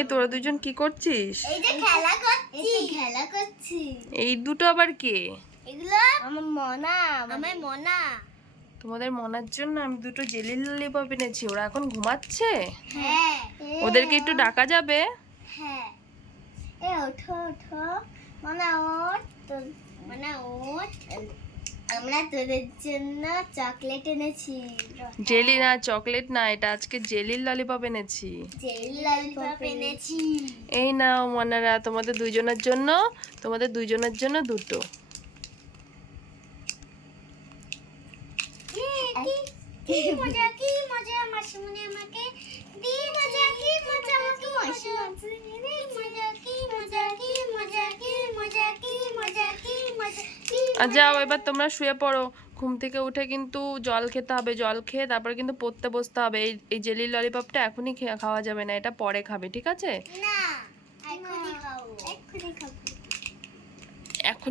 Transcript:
এ তোরা দুজন কি করছিস? এই যে খেলা করছি। খেলা করছি। এই দুটো আবার কে? এগুলো আমার মনা আমার মনা। তোমাদের মনার জন্য আমি দুটো জেলি ললিপপ এনেছি। ওরা এখন ঘুমাচ্ছে? হ্যাঁ। ওদেরকে একটু ডাকা যাবে? হ্যাঁ। এ ওঠো ওঠো। মনা ওঠ। মনা ওঠ। আমরা তোদের জন্য চকলেট এনেছি জেলি না চকলেট না এটা আজকে জেলির ললিপপ এনেছি। জেলির ললিপপ এনেছি। এই নাও মনারা তোমাদের দুইজনের জন্য তোমাদের দুইজনের জন্য দুটো। কি মজা কি মজা মাসিমণি আমাকে দি মজা কি মজা আমাকে মাসিমণি মজা কি মজা কি মজা কি মজা কি মজা কি মজা কি আর যাও এবার তোমরা শুয়ে পড়ো। ঘুম থেকে উঠে কিন্তু জল খেতে হবে জল খেয়ে তারপরে কিন্তু পড়তে বসতে হবে। এই এই জেলির ললিপপটা এখনই খাওয়া যাবে না এটা পরে খাবে ঠিক আছে? না এখনই খাব। এখনই খাব। এখন